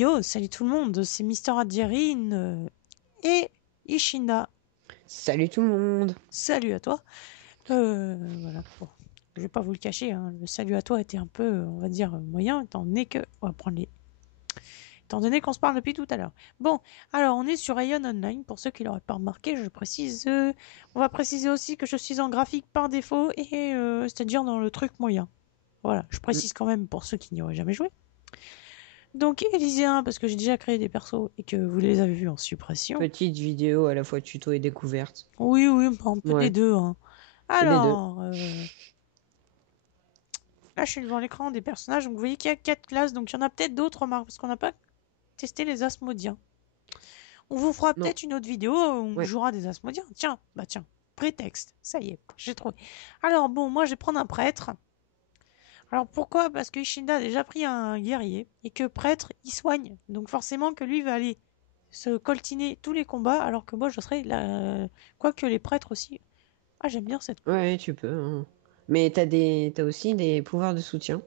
Yo, salut tout le monde, c'est Mister Adjerine et Ishinda. Salut tout le monde. Salut à toi. Voilà, bon, je vais pas vous le cacher, hein, le salut à toi était un peu, on va dire, moyen, étant donné que... On va prendre les... Étant donné qu'on se parle depuis tout à l'heure. Bon, alors on est sur Ion Online, pour ceux qui l'auraient pas remarqué, je précise. On va préciser aussi que je suis en graphique par défaut, et c'est-à-dire dans le truc moyen. Voilà, je précise quand même pour ceux qui n'y auraient jamais joué. Donc Elyséen, parce que j'ai déjà créé des persos et que vous les avez vus en suppression. Petite vidéo à la fois tuto et découverte. Oui, oui, un peu des Ouais, deux. Hein. les deux. Alors, là je suis devant l'écran des personnages, donc vous voyez qu'il y a 4 classes, donc il y en a peut-être d'autres, remarque, parce qu'on n'a pas testé les Asmodiens. On vous fera Non, peut-être une autre vidéo où on ouais. jouera des Asmodiens. Tiens, bah tiens, prétexte, ça y est, j'ai trouvé. Alors bon, moi je vais prendre un prêtre. Alors pourquoi? Parce que Ishinda a déjà pris un guerrier et que prêtre il soigne. Donc forcément que lui va aller se coltiner tous les combats alors que moi je serai là. Quoique les prêtres aussi. Ah j'aime bien cette. Ouais, tu peux, hein. Mais t'as aussi des pouvoirs de soutien.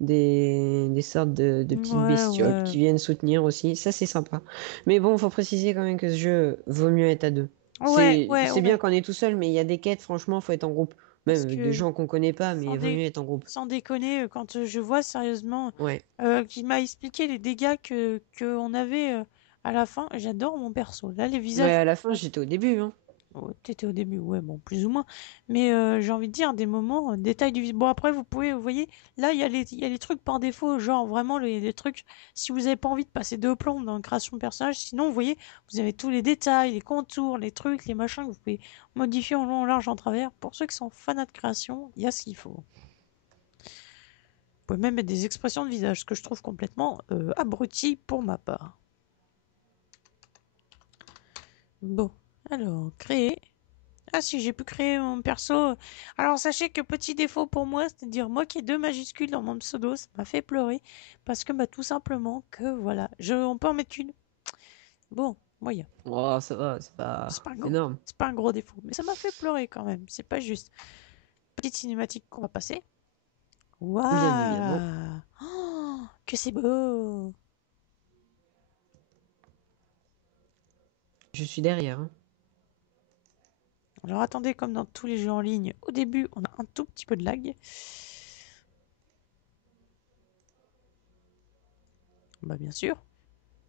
Des sortes de petites Ouais bestioles ouais. qui viennent soutenir aussi. Ça, c'est sympa. Mais bon, faut préciser quand même que ce jeu vaut mieux être à deux. Ouais ouais C'est bien ouais. qu'on est tout seul, mais il y a des quêtes, franchement, faut être en groupe. Même Parce avec des que gens qu'on connaît pas, mais sans, il vaut dé- mieux être en groupe. sans déconner, quand je vois sérieusement Ouais. qui m'a expliqué les dégâts que on avait à la fin, j'adore mon perso. Là les Ouais, visages. à la fin, j'étais au début, hein. Oh, t'étais au début, ouais, bon, plus ou moins. Mais j'ai envie de dire, des moments, détails du... Bon, après, vous pouvez, vous voyez, là, il y a les trucs par défaut, genre vraiment les trucs, si vous n'avez pas envie de passer deux plombs dans la création de personnage, sinon, vous voyez, vous avez tous les détails, les contours, les trucs, les machins que vous pouvez modifier en long, en large, en travers. Pour ceux qui sont fans de création, il y a ce qu'il faut. Vous pouvez même mettre des expressions de visage, ce que je trouve complètement abruti pour ma part. Bon, alors, créer. Ah si, j'ai pu créer mon perso. Alors sachez que petit défaut pour moi, c'est-à-dire moi qui ai deux majuscules dans mon pseudo, ça m'a fait pleurer. Parce que bah tout simplement que voilà, on peut en mettre une. Bon, moyen. Oh, ça va, c'est C'est pas pas un gros, énorme. c'est pas un gros défaut. Mais ça m'a fait pleurer quand même, c'est pas juste. Petite cinématique qu'on va passer. Bien évidemment. Waouh, oh, que c'est beau. Je suis derrière, hein. Alors attendez, comme dans tous les jeux en ligne, au début on a un tout petit peu de lag. Bah bien sûr.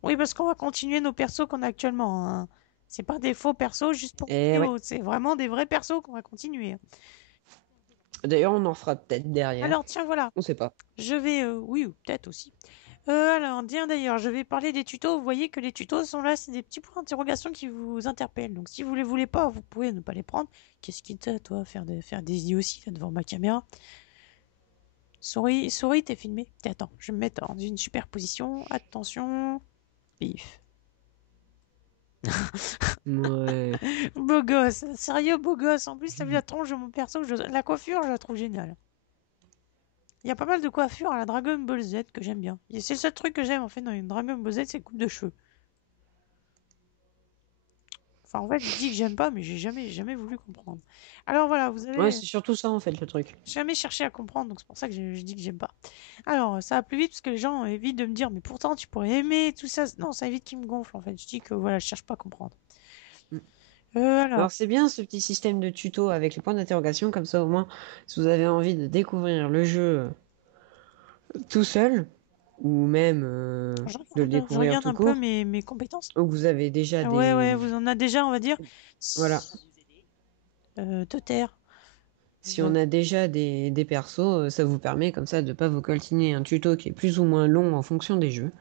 Oui, parce qu'on va continuer nos persos qu'on a actuellement. Hein. C'est pas des faux persos juste pour Et ouais. vidéo. C'est vraiment des vrais persos qu'on va continuer. Hein. D'ailleurs, on en fera peut-être derrière. Alors, tiens, voilà. On sait pas. Je vais... oui, ou peut-être aussi. Alors, tiens, d'ailleurs, je vais parler des tutos. Vous voyez que les tutos sont là. C'est des petits points d'interrogation qui vous interpellent. Donc, si vous les voulez pas, vous pouvez ne pas les prendre. Qu'est-ce qui t'a, toi, faire des idioties là, devant ma caméra? Souris, souris, t'es filmé. Attends, je vais me mettre dans une super position. Attention. Pif. Ouais. Beau gosse, sérieux beau gosse. En plus, t'as vu la tronche de mon perso, la coiffure, je la trouve géniale. Il y a pas mal de coiffures à la Dragon Ball Z que j'aime bien. Et c'est le seul truc que j'aime en fait dans une Dragon Ball Z, c'est coupe de cheveux. Enfin, en fait, je dis que j'aime pas, mais j'ai jamais voulu comprendre. Alors voilà, vous Ouais, avez c'est surtout ça en fait le truc. jamais cherché à comprendre, donc c'est pour ça que je dis que j'aime pas. Alors, ça va plus vite parce que les gens évitent de me dire, mais pourtant tu pourrais aimer tout ça. Non, ça évite qu'ils me gonflent en fait. Je dis que voilà, je cherche pas à comprendre. Mm. Alors, Alors c'est bien ce petit système de tuto avec les points d'interrogation, comme ça au moins, si vous avez envie de découvrir le jeu tout seul, ou même de le je découvrir regarde tout un peu court, mes compétences. ou que vous avez déjà Ouais, des... ouais, vous en a déjà, on va dire. Voilà. Te taire. Si on a déjà des persos, ça vous permet comme ça de pas vous coltiner un tuto qui est plus ou moins long en fonction des jeux.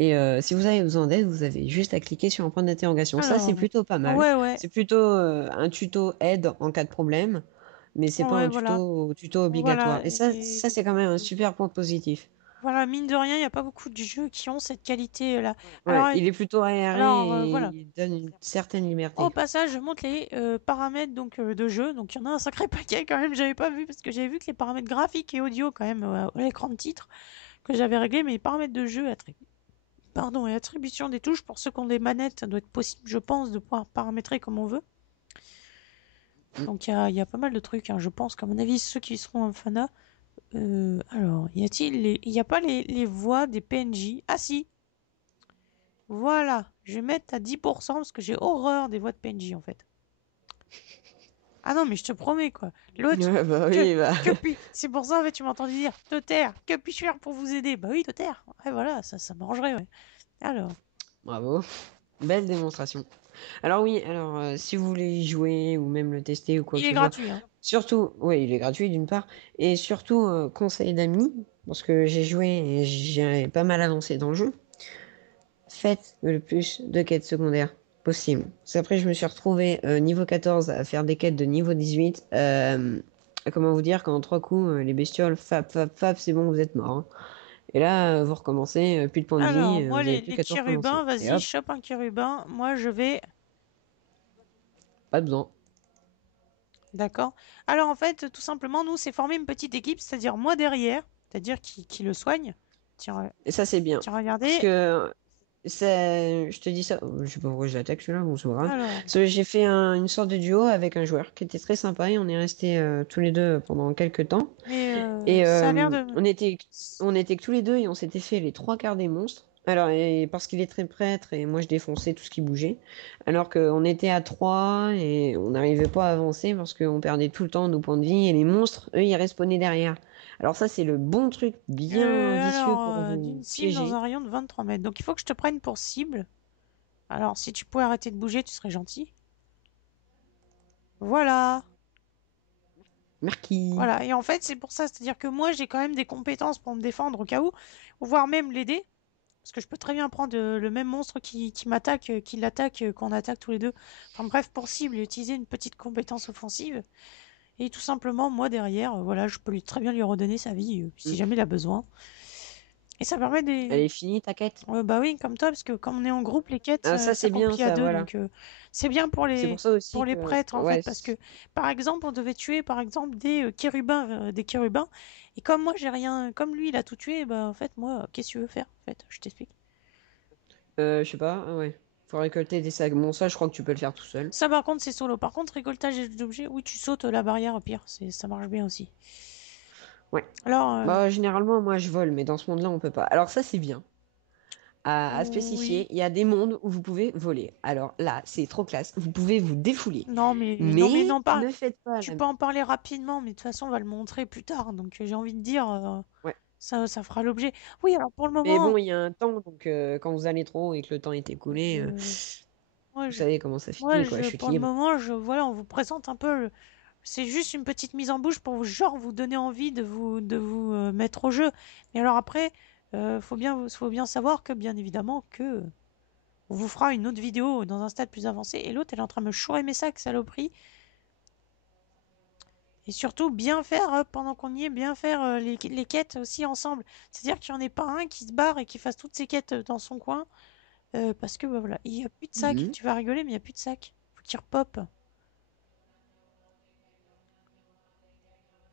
Et si vous avez besoin d'aide, vous avez juste à cliquer sur un point d'interrogation. Ça, c'est Alors, plutôt pas mal. ouais, ouais, C'est plutôt un tuto aide en cas de problème, mais c'est pas ouais, un voilà. tuto Voilà, obligatoire. Et ça et c'est quand même un super point positif. voilà, mine de rien, il n'y a pas beaucoup de jeux qui ont cette qualité-là. Ouais, Alors, il est plutôt aéré et voilà. il donne une certaine Au liberté. passage, je montre les paramètres de jeu. Donc, il y en a un sacré paquet quand même. J'avais pas vu parce que j'avais vu que les paramètres graphiques et audio quand même à l'écran de titre que j'avais réglé, mais les paramètres de jeu, pardon, et attribution des touches pour ceux qui ont des manettes, ça doit être possible, je pense, de pouvoir paramétrer comme on veut. Mm. Donc, il y a pas mal de trucs. Hein. Je pense qu'à mon avis, ceux qui seront en fana. Alors, y a-t-il il y a pas les voix des PNJ? Ah si, Voilà, je vais mettre à 10% parce que j'ai horreur des voix de PNJ en fait. Ah non, mais je te promets quoi. L'autre, Ouais, bah que, oui, bah. c'est pour ça en fait, tu m'as entendu dire, Toter, que puis-je faire pour vous aider? Bah oui, Toter. Ouais, voilà, ça m'arrangerait, ouais. Alors, Bravo. Belle démonstration. Alors oui, si vous voulez y jouer ou même le tester ou quoi il que est ce soit, gratuit, hein. surtout, oui, il est gratuit d'une part, et surtout, conseil d'amis, parce que j'ai joué et j'ai pas mal avancé dans le jeu, faites le plus de quêtes secondaires possible. Parce qu'après, je me suis retrouvé niveau 14 à faire des quêtes de niveau 18. Comment vous dire, qu'en 3 coups, les bestioles, fap, fap, fap, c'est bon, vous êtes mort, hein. Et là, vous recommencez, plus de points de Alors, vie, moi, vous avez plus les qu'à tout recommencer. chérubins, Et vas-y, hop, chope un chérubin. Moi, je vais. pas besoin. D'accord. Alors, en fait, tout simplement, nous, c'est former une petite équipe, c'est-à-dire moi derrière, c'est-à-dire qui le soigne. Tiens, Et ça, c'est bien. tiens, Parce regardez. que je te dis ça, je sais pas pourquoi je l'attaque celui-là, bon, c'est pas grave. Alors, Parce que j'ai fait une sorte de duo avec un joueur qui était très sympa et on est restés tous les deux pendant quelques temps. mais Et ça a l'air de. on était que tous les deux et on s'était fait les 3 quarts des monstres. Alors, et parce qu'il est très prêtre et moi je défonçais tout ce qui bougeait. Alors qu'on était à 3 et on n'arrivait pas à avancer parce qu'on perdait tout le temps nos points de vie et les monstres, eux, ils respawnaient derrière. Alors ça, c'est le bon truc bien vicieux Alors, pour d'une vous cible dans piéger. un rayon de 23 mètres. Donc, il faut que je te prenne pour cible. Alors, si tu pouvais arrêter de bouger, tu serais gentil. Voilà. Marquis. Voilà. Et en fait, c'est pour ça. C'est-à-dire que moi, j'ai quand même des compétences pour me défendre au cas où, ou voire même l'aider. Parce que je peux très bien prendre le même monstre qui m'attaque, qui l'attaque, qu'on attaque tous les deux. Enfin bref, pour cible, et utiliser une petite compétence offensive. Et tout simplement, moi derrière, voilà, je peux très bien lui redonner sa vie si Mm. jamais il a besoin. Et ça permet Elle des. est finie, ta quête? Bah oui, comme toi, parce que quand on est en groupe, les quêtes, Ah, ça, c'est bien, s'accomplissent à ça, deux. voilà. Donc c'est bien C'est pour ça pour aussi les que... prêtres, en fait. Ouais. Parce que, par exemple, on devait tuer, par exemple, des chérubins. Et comme moi, j'ai rien. Comme lui, il a tout tué, bah en fait, moi, qu'est-ce que tu veux faire? En fait, je t'explique. Je sais pas, ah ouais. Faut récolter des sacs. Bon, ça, je crois que tu peux le faire tout seul. Ça, par contre, c'est solo. Par contre, récoltage d'objets, oui, tu sautes la barrière, au pire. Ça marche bien aussi. Ouais. Alors, Bah, généralement, moi, je vole, mais dans ce monde-là, on peut pas. Alors ça, c'est bien. À oui. spécifier, il y a des mondes où vous pouvez voler. Alors là, c'est trop classe. Vous pouvez vous défouler. Non, mais Mais non, pas. ne faites pas Tu la... peux en parler rapidement, mais de toute façon, on va le montrer plus tard. Donc, j'ai envie de dire, Ouais. ça fera l'objet. Oui, alors pour le Mais moment, bon, il y a un temps, donc quand vous allez trop et que le temps est écoulé, je, moi, vous je, savez comment ça finit, quoi, chute pour le libre. moment, voilà, on vous présente un peu. C'est juste une petite mise en bouche pour genre vous donner envie de vous mettre au jeu. Mais alors après, faut bien savoir que bien évidemment que on vous fera une autre vidéo dans un stade plus avancé. Et l'autre, elle est en train de me chourer mes sacs, saloperie. Et surtout, bien faire, pendant qu'on y est, bien faire les quêtes aussi ensemble. C'est-à-dire qu'il n'y en ait pas un qui se barre et qui fasse toutes ses quêtes dans son coin. Parce que bah, voilà, il n'y a plus de sacs. Mhm. Tu vas rigoler, mais il n'y a plus de sacs. Faut qu'il repop.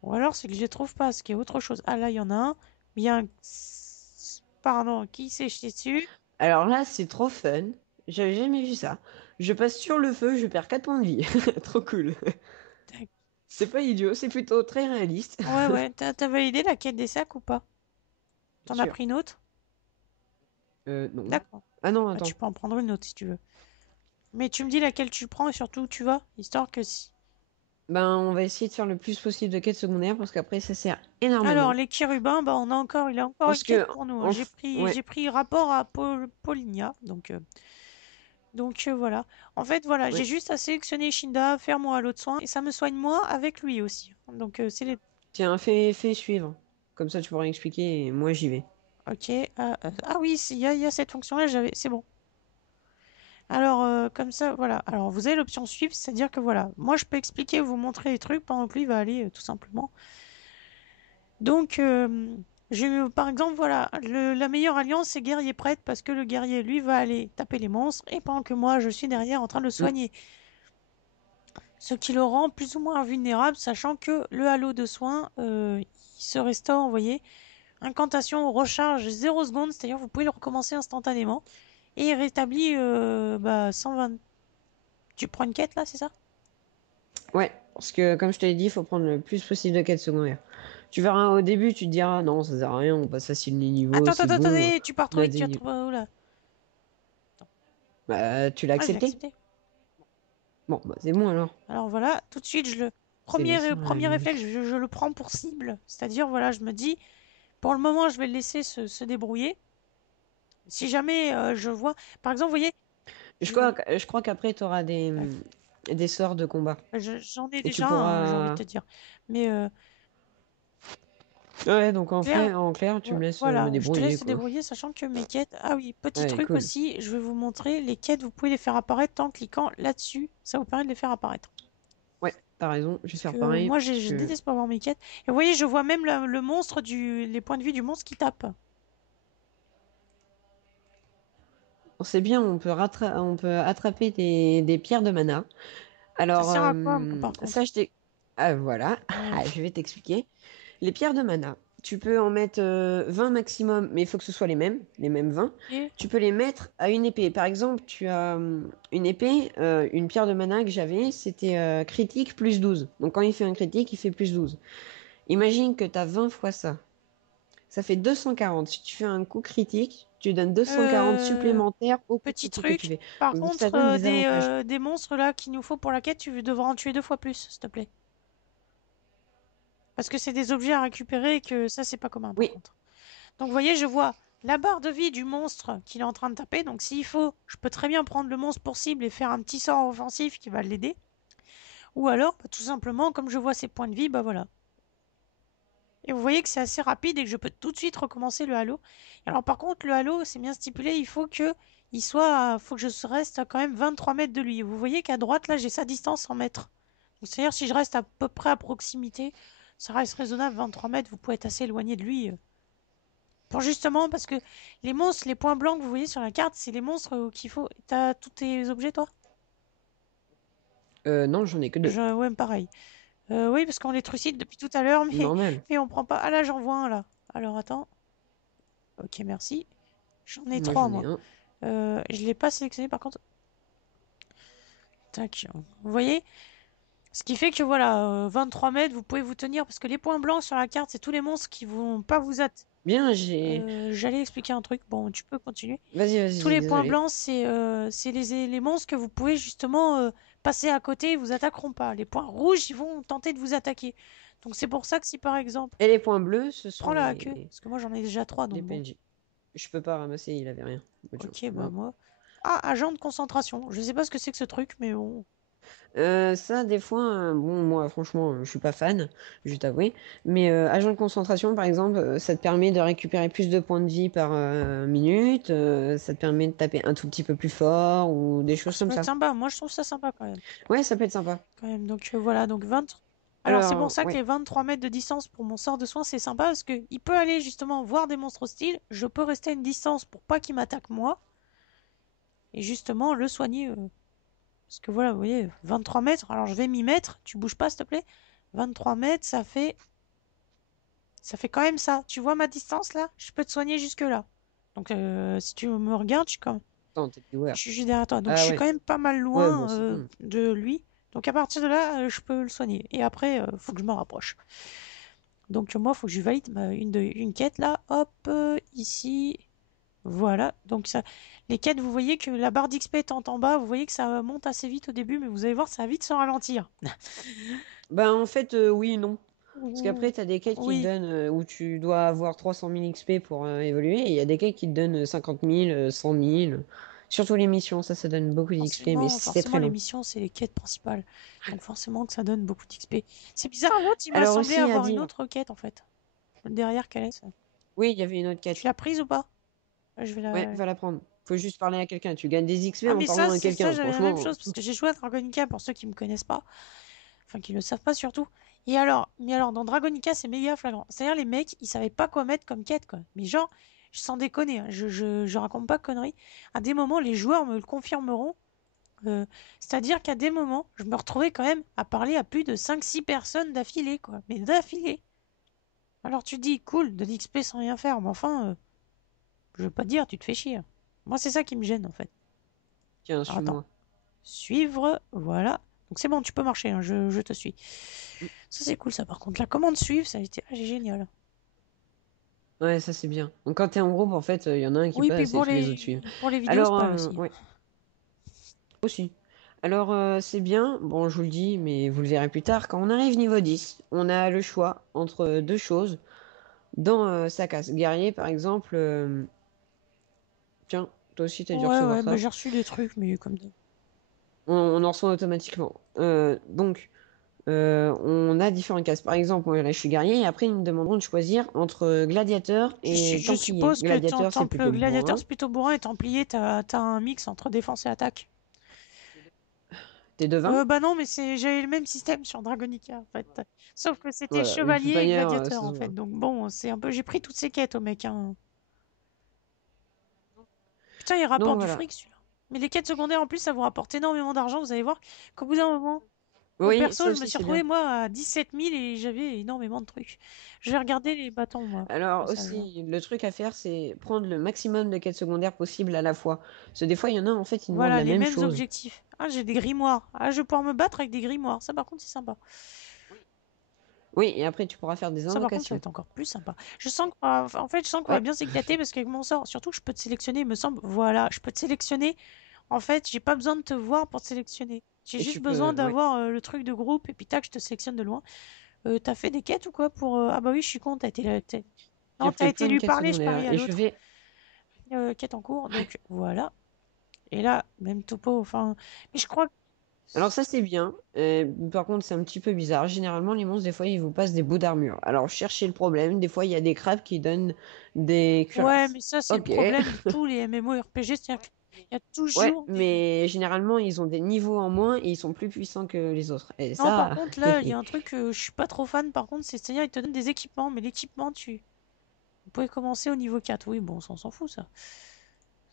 Ou alors, c'est que je les trouve pas, ce qui est autre chose. Ah là, il y en a un. Il y a un. Pardon, qui s'est chié dessus? Alors là, c'est trop fun. J'avais jamais vu ça. Je passe sur le feu, je perds 4 points de vie. Trop cool. Tac. C'est pas idiot, c'est plutôt très réaliste. Ouais, ouais. T'as validé la quête des sacs ou pas? Bien T'en as sûr. pris une autre? Non. D'accord. Ah non, Bah, tu attends. peux en prendre une autre si tu veux. Mais tu me dis laquelle tu prends et surtout où tu vas, histoire que si. Ben, on va essayer de faire le plus possible de quêtes secondaires parce qu'après, ça sert Alors, énormément. les chérubins, bah, il a encore une Parce quête que, pour nous, hein. ouais, J'ai pris rapport à Paulinia, donc voilà. En fait, voilà, j'ai ouais. juste à sélectionner Shinda, faire moi l'autre soin, et ça me soigne moi avec lui aussi. Donc c'est les. Tiens, fais suivre. Comme ça, tu pourras expliquer et moi, j'y vais. Ok. Ah oui, il y a cette fonction-là, c'est bon. Alors, comme ça, voilà. Alors, vous avez l'option suivre, c'est-à-dire que voilà, moi je peux expliquer, vous montrer les trucs pendant que lui va aller tout simplement. Donc, par exemple, voilà, la meilleure alliance, c'est guerrier prêtre, parce que le guerrier, lui, va aller taper les monstres, et pendant que moi, je suis derrière en train de le Mm. soigner. Ce qui le rend plus ou moins invulnérable, sachant que le halo de soins, il se restaure, vous voyez. Incantation, recharge 0 secondes, c'est-à-dire que vous pouvez le recommencer instantanément. Et il rétablit 120. Tu prends une quête là, c'est ça? Ouais, parce que, comme je te l'ai dit, il faut prendre le plus possible de quêtes secondaires. Tu verras au début, tu te diras, non, ça sert à rien, on passe facile les niveaux, Attends, c'est attends, bon, attendez, tu pars on trop a vite, des tu vas niveaux. trop. Oula. Bah, tu l'as Ah, je l'ai accepté? accepté. Bon, bah, c'est bon alors. Alors voilà, tout de suite, C'est ça, premier réflexe, je le prends pour cible. C'est-à-dire, voilà, je me dis, pour le moment, je vais le laisser se débrouiller. Si jamais je vois, par exemple, vous voyez, Je crois qu'après, tu auras des sorts de combat. j'en ai Et tu déjà un, hein, j'ai envie de pourras. te dire. Mais Ouais, donc clair, en clair, tu me laisses me voilà, je te débrouiller, laisse te quoi. débrouiller, sachant que mes quêtes. Ah oui, petit Ouais, truc cool. aussi, je vais vous montrer, les quêtes, vous pouvez les faire apparaître en cliquant là-dessus. Ça vous permet de les faire apparaître. Ouais, t'as raison, je vais Parce faire que pareil, moi, parce je que. déteste pas voir mes quêtes. Et vous voyez, je vois même le monstre les points de vue du monstre qui tape. C'est bien, on peut attraper des pierres de mana. Ça Alors, sert à quoi, par ça, contre? je t'ai. Ah, voilà, Euh, ah, je vais t'expliquer. Les pierres de mana, tu peux en mettre 20 maximum, mais il faut que ce soit les mêmes 20. ok. Tu peux les mettre à une épée. Par exemple, tu as une épée, une pierre de mana que j'avais, c'était critique plus 12. Donc quand il fait un critique, il fait plus 12. Imagine que tu as 20 fois ça. Ça fait 240. Si tu fais un coup critique, tu donnes 240 Euh, supplémentaires au coup Petit critique que tu truc. fais. Par Donc ça contre, donne des avantages. des monstres là qu'il nous faut pour la quête, tu devras en tuer deux fois plus, s'il te plaît. Parce que c'est des objets à récupérer et que ça, c'est pas commun, par Oui, contre. Donc, vous voyez, je vois la barre de vie du monstre qu'il est en train de taper. Donc, s'il faut, je peux très bien prendre le monstre pour cible et faire un petit sort offensif qui va l'aider. Ou alors, bah, tout simplement, comme je vois ses points de vie, bah voilà. Et vous voyez que c'est assez rapide et que je peux tout de suite recommencer le halo. Alors par contre, le halo, c'est bien stipulé, il faut que faut que je reste à quand même 23 mètres de lui. Vous voyez qu'à droite, là, j'ai sa distance en mètres. Donc c'est-à-dire si je reste à peu près à proximité, ça reste raisonnable, 23 mètres, vous pouvez être assez éloigné de lui. Pour justement, parce que les monstres, les points blancs que vous voyez sur la carte, c'est les monstres qu'il faut. T'as tous tes objets, toi? non, j'en ai que deux. Ouais, pareil. Oui, parce qu'on les trucide depuis tout à l'heure, Normal. mais on prend pas. Ah là, j'en vois un là. Alors attends. Ok, merci. J'en ai Moi, trois, j'en ai moi. un. Je l'ai pas sélectionné, par contre. Tac. Vous voyez? Ce qui fait que, voilà, 23 mètres, vous pouvez vous tenir, parce que les points blancs sur la carte, c'est tous les monstres qui vont pas vous at... Bien, j'ai. J'allais expliquer un truc. Bon, tu peux continuer. Vas-y, Tous vas-y, les points désolé. blancs, c'est les monstres que vous pouvez justement passer à côté, ils vous attaqueront pas. Les points rouges, ils vont tenter de vous attaquer. Donc c'est pour ça que si par exemple, Et les points bleus, ce sont prends la queue, parce que moi j'en ai déjà trois, les donc bon. PNJ. Je peux pas ramasser, il avait rien. Bonne chance Ok, pour bah moi. moi. Ah, agent de concentration. Je sais pas ce que c'est que ce truc, mais bon. Ça, des fois, bon, moi, franchement, je suis pas fan, je t'avoue. Mais agent de concentration, par exemple, ça te permet de récupérer plus de points de vie par minute. Ça te permet de taper un tout petit peu plus fort ou des Ah, choses ça comme peut être ça. sympa. Moi, je trouve ça sympa quand même. Ouais, ça peut être sympa. Quand même. Donc voilà, donc 20. Alors c'est pour Alors, ça que ouais. les 23 mètres de distance pour mon sort de soin, c'est sympa parce que il peut aller justement voir des monstres hostiles. Je peux rester à une distance pour pas qu'il m'attaque moi et justement le soigner. Parce que voilà, vous voyez, 23 mètres. Alors je vais m'y mettre. Tu bouges pas, s'il te plaît. 23 mètres, ça fait quand même ça. Tu vois ma distance là? Je peux te soigner jusque là. Donc si tu me regardes, Attends, t'es viewer. je suis juste derrière toi. Donc je Ah suis ouais. quand même pas mal Ouais, bon, loin c'est bon. de lui. Donc à partir de là, je peux le soigner. Et après, faut que je me rapproche. Donc moi, faut que je valide une quête là. Hop, ici. Voilà. Donc ça, les quêtes, vous voyez que la barre d'XP étant en bas, vous voyez que ça monte assez vite au début, mais vous allez voir, ça va vite se ralentir. Ben, en fait, oui, non. Parce qu'après, Ouh. t'as des quêtes qui te Oui. donnent où tu dois avoir 300 000 XP pour évoluer, et il y a des quêtes qui te donnent 50 000, 100 000. Surtout les missions, ça donne beaucoup d'XP, mais c'est Forcément, très les long. missions, c'est les quêtes principales. Donc forcément que ça donne beaucoup d'XP. C'est bizarre, l'autre, il m'a Alors semblé aussi à avoir une dire, autre quête en fait. Derrière, quelle est-ce? oui, il y avait une autre Tu quête. l'as prise ou pas? Je vais Ouais, la. va la prendre. Faut juste parler à quelqu'un. Tu gagnes des XP Ah, en mais parlant à c'est ça, quelqu'un, j'avais la même franchement. chose, parce que j'ai joué à Dragonica pour ceux qui me connaissent pas. Enfin, qui le savent pas surtout. Et alors, mais alors, dans Dragonica, c'est méga flagrant. C'est-à-dire, les mecs, ils savaient pas quoi mettre comme quête, quoi. Mais genre, sans déconner, hein, je raconte pas de conneries. À des moments, les joueurs me le confirmeront. euh, C'est-à-dire qu'à des moments, je me retrouvais quand même à parler à plus de 5 6 personnes d'affilée, quoi. Mais d'affilée. Alors tu dis, cool, de l'XP sans rien faire, mais enfin, je veux pas te dire, tu te fais chier. Moi, c'est ça qui me gêne, en fait. Tiens, Alors attends. suis-moi. Suivre, voilà. Donc c'est bon, tu peux marcher, hein, je te suis. Mm. Ça c'est cool ça par contre. La commande suivre, ça a été génial. Ouais, ça c'est bien. Donc quand t'es en groupe, en fait, il y en a un qui Oui, puis passe et tous les autres suivent. pour les vidéos, c'est Alors, pas mal aussi. ouais. Aussi. Alors, c'est bien, bon, je vous le dis, mais vous le verrez plus tard, quand on arrive niveau 10, on a le choix entre deux choses dans sa case. Guerrier, par exemple, tiens, toi aussi, t'as dû Ouais, recevoir ouais, mais ça. j'ai reçu des trucs, mais comme ça. On en reçoit automatiquement. Donc, on a différentes cases. Par exemple, moi, là, je suis guerrier, et après, ils me demanderont de choisir entre gladiateur et Je templier. suppose que ton Gladiateur, c'est temple plutôt gladiateur, bourrin. c'est plutôt bourrin et templier, t'as un mix entre défense et attaque. T'es devin? Bah non, mais j'avais le même système sur Dragonica, en fait. Sauf que c'était Voilà, de toute chevalier et manière, gladiateur, ça en se fait. voit. Donc bon, c'est un peu... J'ai pris toutes ces quêtes au mec, hein. Putain, il Donc rapporte du voilà. fric, celui-là. Mais les quêtes secondaires, en plus, ça vous rapporte énormément d'argent. Vous allez voir qu'au bout d'un moment... Au Oui, perso, ça je me aussi, suis c'est bien. retrouvée, moi, à 17 000 et j'avais énormément de trucs. Je vais regarder les bâtons, moi, au Alors passage, hein. aussi, le truc à faire, c'est prendre le maximum de quêtes secondaires possible à la fois. Parce que des fois, il y en a, en fait, ils demandent Voilà, la les même mêmes chose. objectifs. Ah, j'ai des grimoires. Ah, je vais pouvoir me battre avec des grimoires. Ça, par contre, c'est sympa. Oui, et après, tu pourras faire des Ça, par contre, ça va invocations. être encore plus sympa. Je sens en fait, je sens qu'on va Ouais, bien s'éclater parce qu'avec mon sort, surtout que je peux te sélectionner, il me semble. Voilà, je peux te sélectionner. En fait, j'ai pas besoin de te voir pour te sélectionner. J'ai et juste tu besoin peux... Ouais. d'avoir le truc de groupe et puis tac, je te sélectionne de loin. T'as fait des quêtes ou quoi pour... Ah bah oui, je suis con, t'as été... J'ai Non, t'as fait été plein de lu quêtes parler, je secondaires. parie à Et je l'autre. vais... Quête en cours, donc voilà. Et là, même topo, enfin... Mais je crois que... Alors ça, c'est bien. Par contre, c'est un petit peu bizarre. Généralement, les monstres, des fois, ils vous passent des bouts d'armure. Alors, cherchez le problème. Des fois, il y a des crabes qui donnent des Ouais, cuirasses. mais ça, c'est le Ok. problème de tous les MMORPG, c'est-à-dire qu'il y a Ouais, toujours des... mais généralement, ils ont des niveaux en moins et ils sont plus puissants que les autres. Et Non, par ça... contre, là, il y a un truc que je suis pas trop fan, par contre, c'est-à-dire, ils te donnent des équipements, mais l'équipement, vous pouvez commencer au niveau 4. Oui, bon, on s'en fout, ça.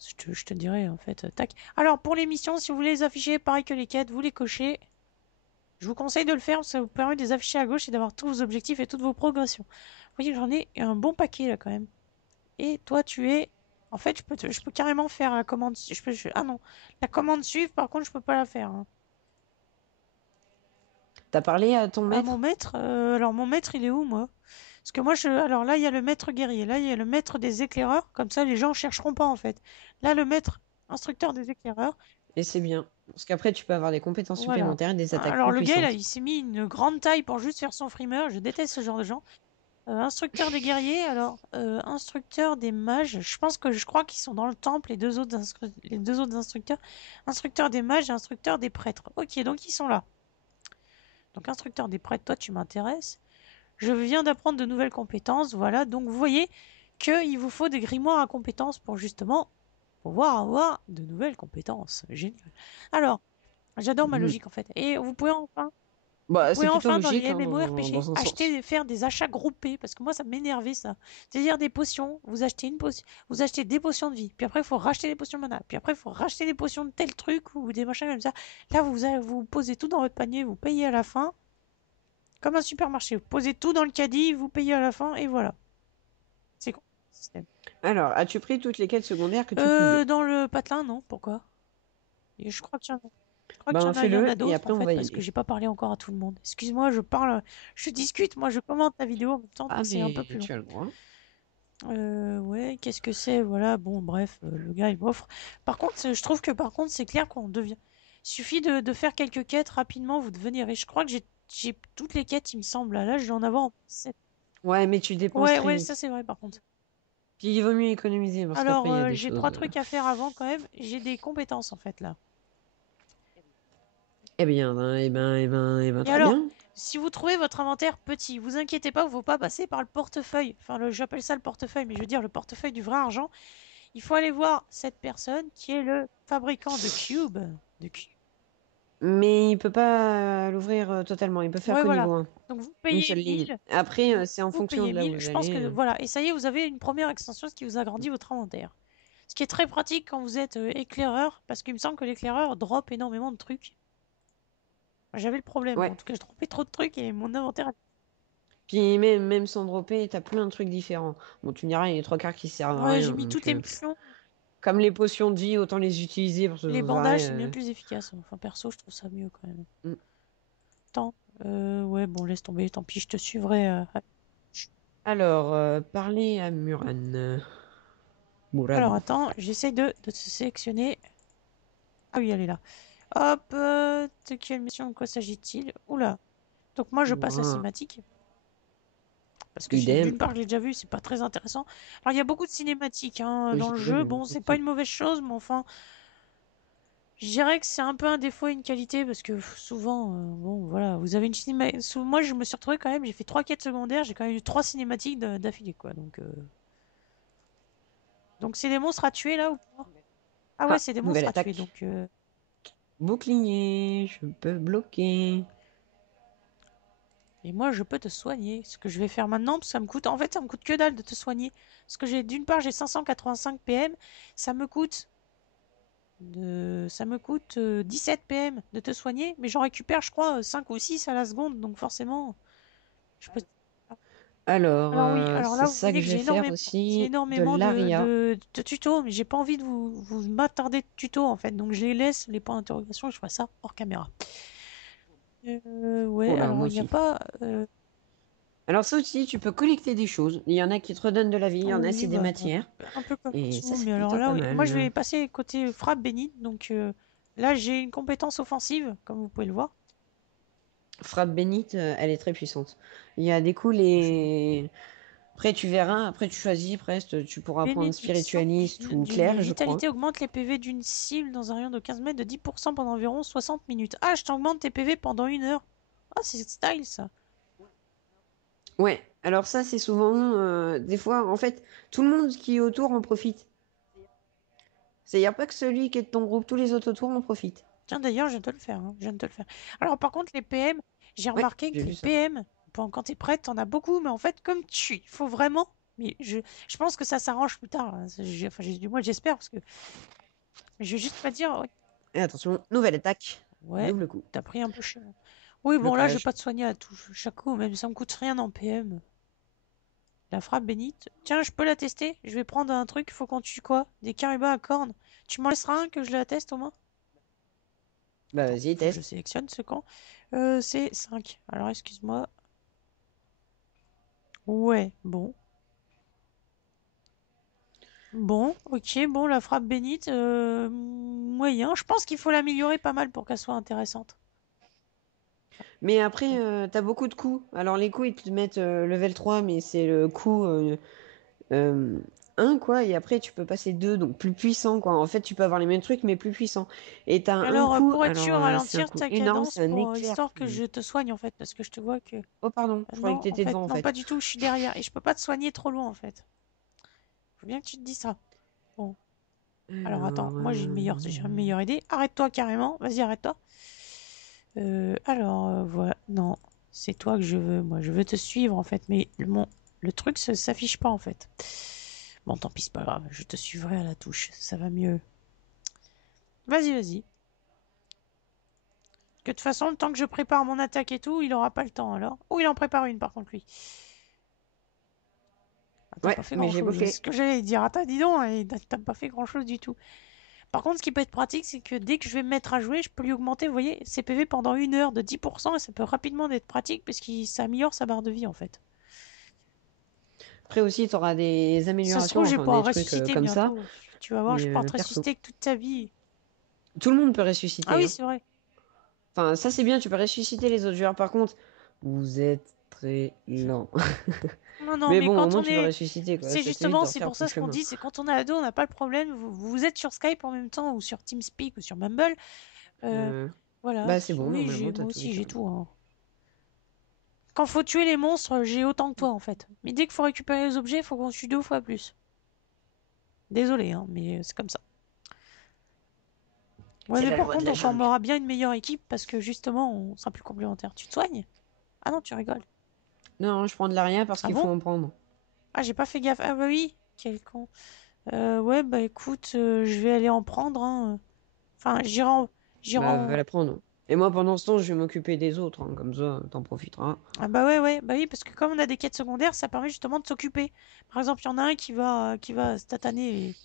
Je te dirais, en fait, tac. Alors, pour les missions, si vous voulez les afficher, pareil que les quêtes, vous les cochez. Je vous conseille de le faire, ça vous permet de les afficher à gauche et d'avoir tous vos objectifs et toutes vos progressions. Vous voyez, j'en ai un bon paquet, là, quand même. Et toi, tu es... En fait, je peux carrément faire la commande... Ah non, la commande suivre, par contre, je peux pas la faire, hein. T'as parlé à ton À mon maître? maître, alors mon maître, il est où, moi? Parce que moi, alors là, il y a le maître guerrier, là, il y a le maître des éclaireurs, comme ça, les gens chercheront pas, en fait. Là, le maître instructeur des éclaireurs, Et c'est bien. Parce qu'après, tu peux avoir des compétences voilà. supplémentaires et des attaques Alors, plus le gars, là, puissantes. il s'est mis une grande taille pour juste faire son frimeur, je déteste ce genre de gens. Instructeur des guerriers, alors, instructeur des mages, je crois qu'ils sont dans le temple, les deux autres instructeurs. Instructeur des mages et instructeur des prêtres. Ok, donc ils sont là. Donc, instructeur des prêtres, toi, tu m'intéresses. Je viens d'apprendre de nouvelles compétences, voilà. Donc vous voyez qu'il vous faut des grimoires à compétences pour justement pouvoir avoir de nouvelles compétences. Génial. Alors, j'adore ma Mhm. logique en fait. Et vous Bah, pouvez c'est plutôt enfin dans logique les hein, MMORPG dans un sens. acheter, faire des achats groupés parce que moi ça m'énervait ça. C'est-à-dire des potions, vous achetez une potion, vous achetez des potions de vie, puis après il faut racheter des potions de mana, puis après il faut racheter des potions de tel truc ou des machins comme ça. Là vous posez tout dans votre panier, vous payez à la fin. Comme un supermarché, vous posez tout dans le caddie, vous payez à la fin et voilà. C'est quoi le système? Alors, as-tu pris toutes les quêtes secondaires que tu pouvais? Dans le patelin, non. Pourquoi? Et je crois qu'il y en a, Ben, il y en a fais-le et d'autres en après, on fait va y parce que aller. j'ai pas parlé encore à tout le monde. Excuse-moi, je parle, je discute, moi je commente la vidéo en même temps, Ah, donc c'est un peu mais plus long. tu as le droit. Ouais, qu'est-ce que c'est? Voilà, bon, bref, le gars il m'offre. Par contre, je trouve que par contre c'est clair qu'on devient. Il suffit de faire quelques quêtes rapidement, vous devenez riche. Je crois que j'ai toutes les quêtes, il me semble. Là, je dois en avoir 7. Ouais, mais tu dépenses Ouais, très ouais, ça vite. c'est vrai par contre. Puis il vaut mieux économiser parce qu'après, Alors, il y a des j'ai choses. 3 trucs à faire avant quand même. J'ai des compétences en fait là. Eh ben, Et très alors, bien. si vous trouvez votre inventaire petit, vous inquiétez pas, il ne faut pas passer par le portefeuille. Enfin, j'appelle ça le portefeuille, mais je veux dire le portefeuille du vrai argent. Il faut aller voir cette personne qui est le fabricant de cubes. De cu- Mais il peut pas l'ouvrir totalement. Il peut faire Ouais, qu'au voilà. niveau 1. Donc vous Une payez seule ligne. 1000. Après, c'est en Vous fonction payez de là où 1000. vous Je pense allez. que voilà. Et ça y est, vous avez une première extension, ce qui vous agrandit votre inventaire. Ce qui est très pratique quand vous êtes éclaireur, parce qu'il me semble que l'éclaireur drop énormément de trucs. J'avais le problème, Ouais. en tout cas, je trompais trop de trucs et mon inventaire. Puis même sans dropper, t'as plein de trucs différents. Bon, tu me diras, il y a les trois quarts qui servent à Ouais, j'ai rien. mis Donc, toutes les missions. comme les potions de vie, autant les utiliser parce que Les vous bandages, verrez. c'est bien plus efficace. Enfin, perso, je trouve ça mieux quand même. Mm. Tant. Ouais, bon, laisse tomber, tant pis, je te suivrai. Alors, parler à Muran. Alors, Murad. attends, j'essaie de te sélectionner. Ah oui, elle est là. Hop, de quelle mission, de quoi s'agit-il? Oula. Donc moi, je passe à Ouah, cinématique. Parce que idem. d'une part, je l'ai déjà vu, c'est pas très intéressant. Alors, il y a beaucoup de cinématiques hein, Oui, dans le oui, jeu. mais Bon, c'est pas aussi. une mauvaise chose, mais enfin, je dirais que c'est un peu un défaut et une qualité parce que souvent, bon, voilà, vous avez une cinématique. Moi, je me suis retrouvé quand même, j'ai fait 3 quêtes secondaires, j'ai quand même eu 3 cinématiques d'affilée, quoi. Donc c'est des monstres à tuer là ou pas? Ah ouais, Ah, c'est des nouvelle monstres à tuer. attaque. Donc, Bouclier, je peux bloquer. et moi, je peux te soigner. Ce que je vais faire maintenant, parce que ça me coûte. En fait, ça me coûte que dalle de te soigner. Parce que d'une part, j'ai 585 PM. Ça me coûte ça me coûte 17 PM de te soigner, mais j'en récupère, je crois, 5 ou 6 à la seconde, donc forcément, je peux... Alors, Alors oui, alors c'est là, vous ça que voyez que je vais faire j'ai aussi. De énormément l'aria. de tutos, mais j'ai pas envie de vous m'attarder de tutos, en fait, donc je les laisse, les points d'interrogation, je ferai ça hors caméra. Oh Ouais, là, alors moi il n'y a aussi. pas... Alors ça aussi, tu peux collecter des choses. Il y en a qui te redonnent de la vie, il y en a oui, c'est des bah, matières. un peu comme Et ça, tout, c'est mais alors plutôt là, pas oui, moi je mal. vais passer côté frappe bénite, donc là j'ai une compétence offensive, comme vous pouvez le voir. Frappe bénite, elle est très puissante. Il y a des coups, Je après, tu verras, après, tu choisis, presque, tu pourras prendre Bénédiction spiritualiste ou d'une clair, je crois. vitalité augmente les PV d'une cible dans un rayon de 15 mètres de 10% pendant environ 60 minutes. Ah, je t'augmente tes PV pendant 1 heure. Ah, c'est style ça. Ouais, alors ça, c'est souvent, des fois, en fait, tout le monde qui est autour en profite. C'est-à-dire pas que celui qui est de ton groupe, tous les autres autour en profitent. Tiens, d'ailleurs, je viens de te le faire. Je viens de te le faire. Alors, par contre, les PM, j'ai Ouais, remarqué j'ai que les vu ça. PM, bon, quand t'es prête, t'en as beaucoup, mais en fait, comme tu suis, il faut vraiment. Mais je pense que ça s'arrange plus tard. Hein. Enfin, du moins, j'espère, parce que je vais juste pas dire. Ouais, Et attention, nouvelle attaque. ouais, Double coup. t'as pris un peu cher. Oui, bon, là, je vais Blocage. pas te soigner à tout, chaque coup, même ça me coûte rien en PM. La frappe bénite. Tiens, je peux la tester. Je vais prendre un truc. Faut qu'on tue quoi? Des caribas à cornes. Tu m'en laisseras un que je la teste au moins? Bah, Attends, vas-y, faut que je teste. sélectionne ce camp. C'est 5. Alors, excuse-moi. Ouais, bon. Bon, ok, bon, la frappe bénite, moyen. Je pense qu'il faut l'améliorer pas mal pour qu'elle soit intéressante. Mais après, t'as beaucoup de coups. Alors, les coups, ils te mettent level 3, mais c'est le coup euh, 1, quoi. Et après, tu peux passer 2, donc plus puissant, quoi. En fait, tu peux avoir les mêmes trucs, mais plus puissant. Et t'as un Alors, coup, pour être alors sûr, c'est un ralentir coup ta énorme, cadence c'est un pour éclair histoire que qui. je te soigne en fait, parce que je te vois que Oh, pardon, je croyais que non, en t'étais fait, devant, en non, pas fait. du tout. Je suis derrière et je peux pas te soigner trop loin en fait. Faut bien que tu te dises ça. Bon, alors attends, Alors, moi j'ai une meilleure idée. Arrête-toi carrément. Vas-y, arrête-toi. Alors, voilà. Non, c'est toi que je veux. Moi, je veux te suivre en fait. Mais le truc s'affiche pas en fait. Bon, tant pis, c'est pas grave. Je te suivrai à la touche. Ça va mieux. Vas-y, vas-y. Que de toute façon, le temps que je prépare mon attaque et tout, il aura pas le temps alors. Oh, il en prépare une par contre, lui. Ah, t'as ouais, pas fait mais grand j'ai chose. C'est bloqué. ce que j'allais dire. Attends, dis donc, hein, t'as pas fait grand chose du tout. Par contre, ce qui peut être pratique, c'est que dès que je vais me mettre à jouer, je peux lui augmenter, vous voyez, ses PV pendant 1 heure de 10% et ça peut rapidement être pratique parce que ça améliore sa barre de vie en fait. Après aussi, t'auras des Ça se améliorations, trouve, je vais enfin des pouvoir trucs ressusciter comme ça. bientôt. Tu vas voir, je Mais vais pouvoir te perso. ressusciter avec toute ta vie. Tout le monde peut Ah ressusciter, oui, hein. c'est vrai. Enfin, ça c'est bien, tu peux ressusciter les autres joueurs. Par contre, vous êtes très lent. Non, non, Mais mais bon, au quand moins on tu peux est. ressusciter, quoi. C'est Ça t'évite justement, de c'est refaire pour tout ça le ce qu'on chemin. dit, c'est quand on est ado, on n'a pas le problème. Vous êtes sur Skype en même temps, ou sur TeamSpeak, ou sur Mumble. Euh, Euh, voilà. Bah c'est bon, Oui, normalement t'as moi tout vu aussi, j'ai carrément. tout. Hein. Quand faut tuer les monstres, j'ai autant que toi en fait. Mais dès qu'il faut récupérer les objets, il faut qu'on tue 2 fois plus. Désolé, hein, mais c'est comme ça. Ouais, C'est mais la par loi de contre, la on jungle. formera bien une meilleure équipe parce que justement, on sera plus complémentaires. Tu te soignes? Ah non, tu rigoles. Non, je prends de l'aria parce Ah qu'il faut bon? en prendre. Ah, j'ai pas fait gaffe. Ah bah oui, quel con. Ouais, bah écoute, je vais aller en prendre. Hein. Enfin, j'irai Bah va en... la prendre. Et moi pendant ce temps, je vais m'occuper des autres, hein, comme ça t'en profiteras. Ah bah ouais, ouais, bah oui, parce que comme on a des quêtes secondaires, ça permet justement de s'occuper. Par exemple, il y en a un qui va tataner.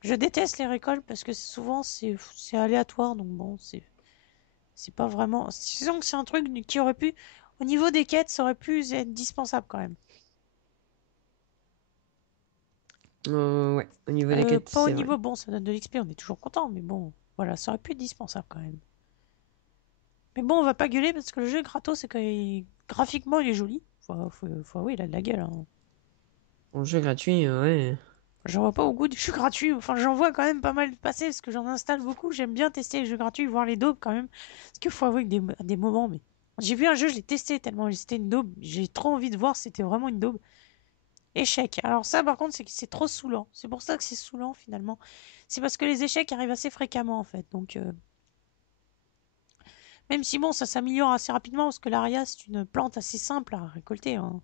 Je déteste les récoltes parce que souvent c'est aléatoire, donc bon, c'est pas vraiment. Disons que c'est un truc qui aurait pu, au niveau des quêtes, ça aurait pu être dispensable quand même. Ouais, au niveau des quêtes, Pas au c'est vrai. niveau, bon, ça donne de l'XP, on est toujours content, mais bon. Voilà, ça aurait pu être dispensable quand même. Mais bon, on va pas gueuler parce que le jeu est gratos, c'est que graphiquement il est joli. Oui, il a de la gueule, hein. En jeu gratuit, ouais. J'en vois pas au goût du jeu gratuit. Enfin, j'en vois quand même pas mal passer parce que j'en installe beaucoup. J'aime bien tester les jeux gratuits, voir les daubes quand même. Parce qu'il faut avouer que des moments, mais j'ai vu un jeu, je l'ai testé tellement c'était une daube. J'ai trop envie de voir si c'était vraiment une daube. Échec. Alors ça, par contre, c'est que c'est trop saoulant. C'est pour ça que c'est saoulant finalement. C'est parce que les échecs arrivent assez fréquemment en fait. Donc, même si bon, ça s'améliore assez rapidement parce que l'aria, c'est une plante assez simple à récolter, hein.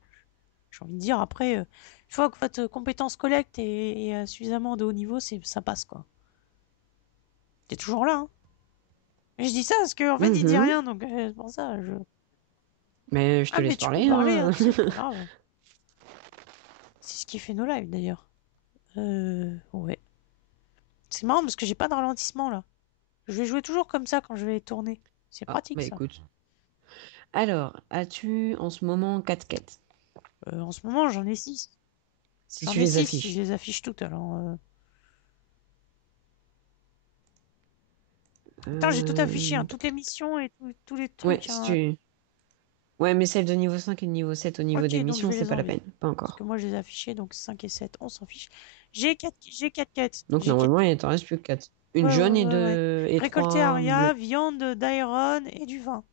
J'ai envie de dire, après, une fois que votre compétence collecte est à suffisamment de haut niveau, ça passe quoi. T'es toujours là, hein. Et je dis ça parce qu'en fait, il dit Mhm. rien, donc c'est pour ça. Mais je te Ah, mais laisse tu peux parler, parler, hein, hein. c'est pas grave. C'est ce qui fait nos lives d'ailleurs. Ouais. C'est marrant parce que j'ai pas de ralentissement là. Je vais jouer toujours comme ça quand je vais tourner. C'est Ah, pratique bah ça. écoute. Alors, as-tu en ce moment 4 quêtes? En ce moment, j'en ai 6. Si J'en tu ai les 6, je affiches. les affiche toutes alors. Attends, j'ai tout affiché, hein, Euh, toutes les missions et tous les Ouais, trucs, si hein. tu... Ouais, mais celle de niveau 5 et de niveau 7 au niveau Ok, des donc je missions, vais c'est les pas la enlever. peine. Pas Parce que encore. moi, je les ai affichés, donc 5 et 7, on s'en fiche. J'ai 4 quêtes. Donc J'ai 4 normalement, quêtes. il t'en reste plus que 4. Une Ouais, jaune ouais, et ouais, ouais. deux et Récolter trois aria, bleues. viande d'iron et du vin.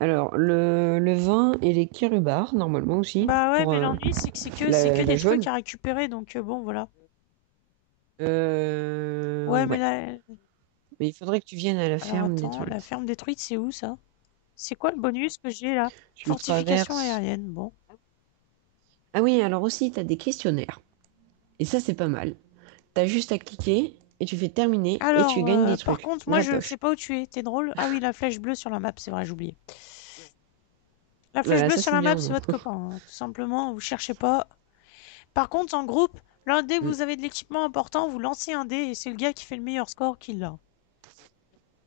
Alors, le vin et les kirubars, normalement aussi, Bah ouais, pour mais l'ennui, c'est que c'est que la des trucs jaune. à récupérer, donc bon, voilà. Ouais, mais Ouais. là... Mais il faudrait que tu viennes à la Alors ferme attends, la détruite. ferme détruite, c'est où ça? C'est quoi le bonus que j'ai là? Tu Fortification traverses. aérienne, bon. Ah oui, alors aussi, tu as des questionnaires. Et ça, c'est pas mal. T'as juste à cliquer et tu fais terminer et tu Alors, gagnes des par trucs. contre, moi, je sais Gratoche. pas où tu es. T'es drôle. Ah oui, la flèche bleue sur la map, c'est vrai, j'ai oublié. La flèche Voilà, bleue ça sur c'est la map, bien, c'est moi. votre copain, hein. Tout simplement, vous cherchez pas. Par contre, en groupe, là, dès que Mm. vous avez de l'équipement important, vous lancez un dé et c'est le gars qui fait le meilleur score qui l'a.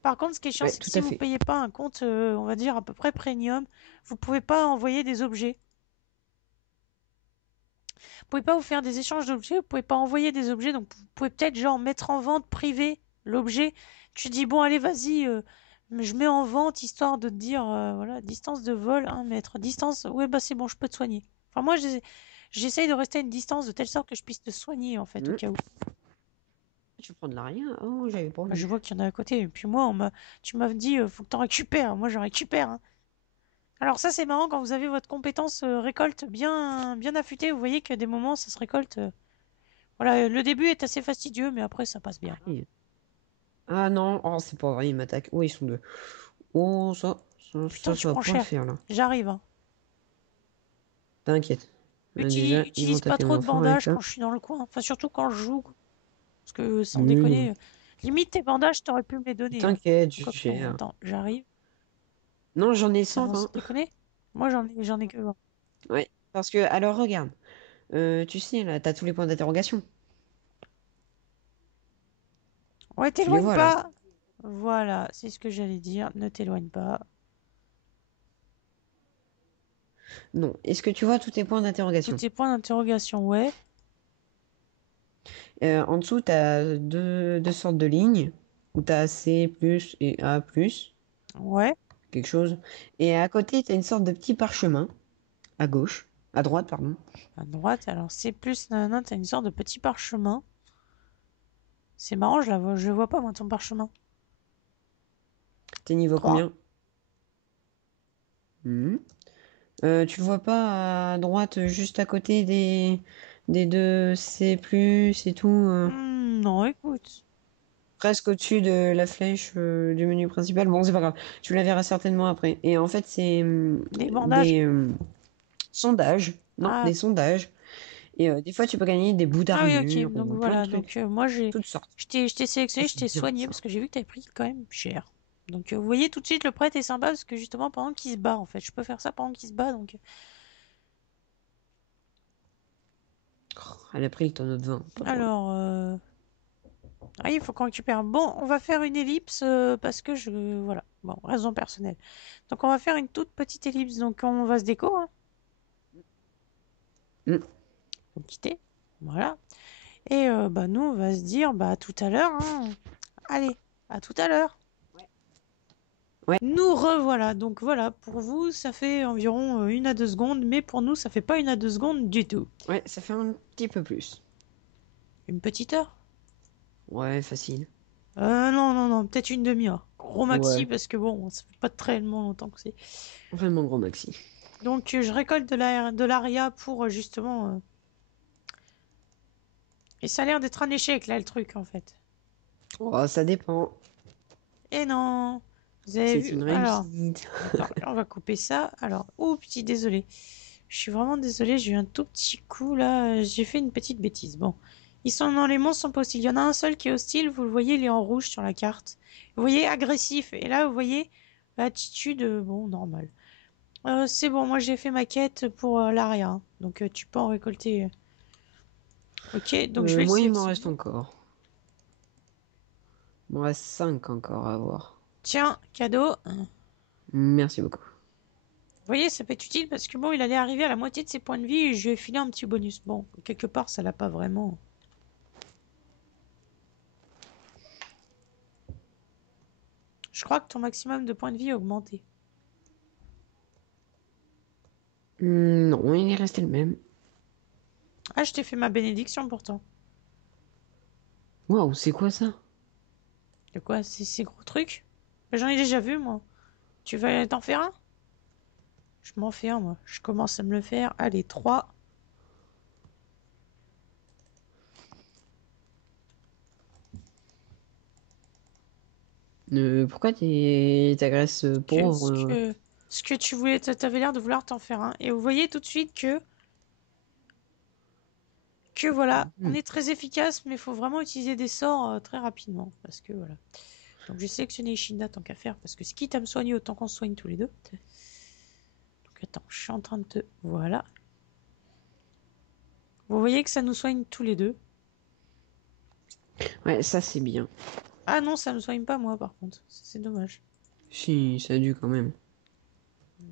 Par contre, ce qui est chiant, Ouais, c'est que tout si à vous fait. payez pas un compte, on va dire à peu près premium, vous pouvez pas envoyer des objets. Vous pouvez pas vous faire des échanges d'objets, vous pouvez pas envoyer des objets, donc vous pouvez peut-être genre mettre en vente privée l'objet. Tu dis bon allez vas-y, je mets en vente histoire de te dire voilà distance de vol 1 mètre, distance ouais bah c'est bon je peux te soigner. Enfin moi j'essaye de rester à une distance de telle sorte que je puisse te soigner en fait au Mm. cas où. Tu prends de la rien? Oh, j'avais pas Bah, je vu. vois qu'il y en a à côté. Et puis moi tu m'as dit faut que t'en récupères. Moi j'en récupère, hein. Alors ça c'est marrant quand vous avez votre compétence récolte bien affûtée, vous voyez qu'à des moments ça se récolte. Voilà, le début est assez fastidieux, mais après ça passe bien. Aïe. Ah non, oh, c'est pas vrai, ils m'attaquent. Oh, ils sont deux. Oh, Putain, tu ça va prends pas le cher. faire là. J'arrive, hein. T'inquiète. Déjà, ils vont Utilise pas taper trop moins de fort avec bandages ça. quand je suis dans le coin. Enfin, surtout quand je joue. Parce que sans Oui, non. déconner, limite tes bandages, t'aurais pu me les donner, hein. T'inquiète, je Quoique non, gère. attends, j'arrive. Non, j'en ai Ah non, 100, sans hein. déconner. Moi j'en ai que 20. Ouais, parce que, alors regarde. Tu sais, là, t'as tous les points d'interrogation. Ouais, Tu les t'éloigne vois là. pas. Voilà, c'est ce que j'allais dire. Ne t'éloigne pas. Non. Est-ce que tu vois tous tes points Tous d'interrogation? tes points d'interrogation, ouais. En dessous, tu as deux sortes de lignes où tu as C plus et A plus, Ouais. quelque chose. Et à côté, tu as une sorte de petit parchemin, à gauche, à droite, pardon. À droite, alors c'est plus nanana, t'as une sorte de petit parchemin. C'est marrant, je le vois pas, moi, ton parchemin. T'es niveau 3. combien? Mhm. Tu le vois pas à droite, juste à côté des deux C plus et tout, Non, écoute. presque au-dessus de la flèche du menu principal. Bon, c'est pas grave, tu la verras certainement après. Et en fait, c'est Des bandages. des sondages. Non, Ah, des sondages. Et des fois, tu peux gagner des bouts ah oui, ok. d'armure Donc ou plein de voilà. trucs, Donc moi, toutes sortes. je t'ai Ça, sélectionné, je c'est t'ai bien soigné ça. parce que j'ai vu que t'avais pris quand même cher. Donc vous voyez tout de suite, le prêtre est sympa parce que justement, pendant qu'il se bat, en fait, je peux faire ça pendant qu'il se bat. Donc, Oh, elle a pris le tonneau de vin, pas drôle. alors, ah, il faut qu'on récupère. Bon, on va faire une ellipse parce que voilà. Bon, raison personnelle. Donc on va faire une toute petite ellipse. Donc on va se déco, hein. Mm. Faut quitter. Voilà. Et bah, nous, on va se dire bah, à tout à l'heure. Hein. Allez, à tout à l'heure. Ouais. Nous revoilà. Donc voilà, pour vous, ça fait environ 1 à 2 secondes, mais pour nous, ça fait pas 1 à 2 secondes du tout. Ouais, ça fait un petit peu plus. Une petite heure? Ouais, facile. Non, non, non, peut-être une demi-heure. Gros maxi, Ouais, parce que bon, ça fait pas tellement longtemps que c'est. vraiment gros maxi. Donc je récolte de l'aria pour justement. Et ça a l'air d'être un échec là, le truc en fait. Oh, ça dépend. Et non! Vous avez C'est vu? une Alors, réussite. attends, on va couper ça. Alors, oh, petit désolé. Je suis vraiment désolée, j'ai eu un tout petit coup là. J'ai fait une petite bêtise. Bon. Ils sont dans les monstres sont pas hostiles. Il y en a un seul qui est hostile, vous le voyez, il est en rouge sur la carte. Vous voyez, agressif. Et là, vous voyez, attitude, bon, normal. C'est bon, moi j'ai fait ma quête pour l'aria. Hein. Donc tu peux en récolter. Ok, donc je vais le Moi, il m'en reste sélectionner. encore. Il m'en reste 5 encore à avoir. Tiens, cadeau. Vous Merci beaucoup. voyez, ça peut être utile parce que bon, il allait arriver à la moitié de ses points de vie et je lui ai filé un petit bonus. Bon, quelque part, ça l'a pas vraiment. Je crois que ton maximum de points de vie a augmenté. Non, il est resté le même. Ah, je t'ai fait ma bénédiction pourtant. Waouh, c'est quoi ça? De quoi? C'est ces gros trucs? J'en ai déjà vu, moi. Tu vas t'en faire un? Je m'en fais un, moi. Je commence à me le faire. Allez, 3. Pourquoi t'agresses Ce pauvre? que, ce que tu voulais, t'avais l'air de vouloir t'en faire un. Et vous voyez tout de suite que voilà, on Hmm. est très efficace, mais il faut vraiment utiliser des sorts très rapidement. Parce que voilà. Donc j'ai sélectionné Ishinda tant qu'à faire, parce que ce quitte à me soigner autant qu'on se soigne tous les deux. Donc attends, je suis en train de te... Voilà. Vous voyez que ça nous soigne tous les deux. Ouais, ça c'est bien. Ah non, ça me soigne pas moi par contre. C'est dommage. Si, ça a dû quand même.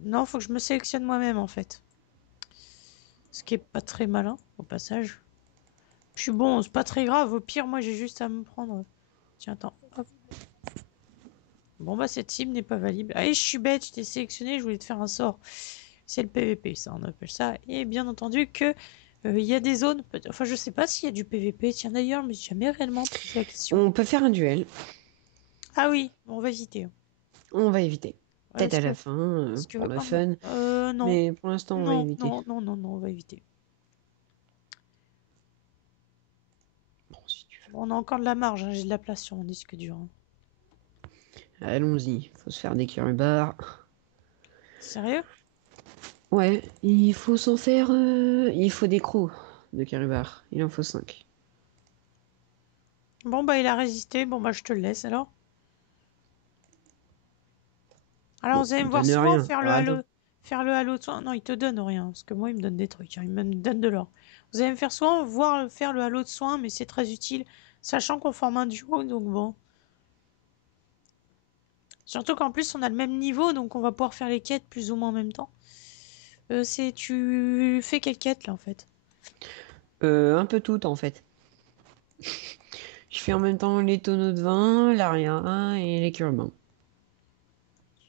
Non, faut que je me sélectionne moi-même en fait. Ce qui est pas très malin, au passage. Je suis bon, c'est pas très grave. Au pire, moi j'ai juste à me prendre... Tiens, attends. Hop. Bon bah cette cible n'est pas valide. Allez, je suis bête, je t'ai sélectionné, je voulais te faire un sort. C'est le PVP, ça, on appelle ça. Et bien entendu que il y a des zones... Enfin, je sais pas s'il y a du PVP. Tiens d'ailleurs, mais j'ai jamais réellement posé la question. On peut faire un duel. Ah oui, on va hésiter. On va éviter. Ouais, Peut-être à la fin, parce que pour le comme... fun. Non. Mais pour l'instant, on va Non, éviter. non, non, non, non, on va éviter. Bon, si tu Bon, on a encore de la marge, hein, j'ai de la place sur mon disque dur. Hein. veux. Allons-y. Faut se faire des curubars. Sérieux? Ouais, il faut s'en faire. Il faut des crocs de curubars. Il en faut 5. Bon, bah il a résisté. Bon, bah je te le laisse alors. Alors, Bon, vous allez il me me voir donne souvent rien. Ah, attends. faire le halo de soin. Non, il te donne rien, parce que moi, il me donne des trucs. Hein, il me donne de l'or. Vous allez me faire souvent voir faire le halo de soin, mais c'est très utile, sachant qu'on forme un duo, donc bon. Surtout qu'en plus, on a le même niveau, donc on va pouvoir faire les quêtes plus ou moins en même temps. Tu fais quelle quête là en fait? Un peu tout en fait. Je fais en même temps les tonneaux de vin, l'aria et les curubars.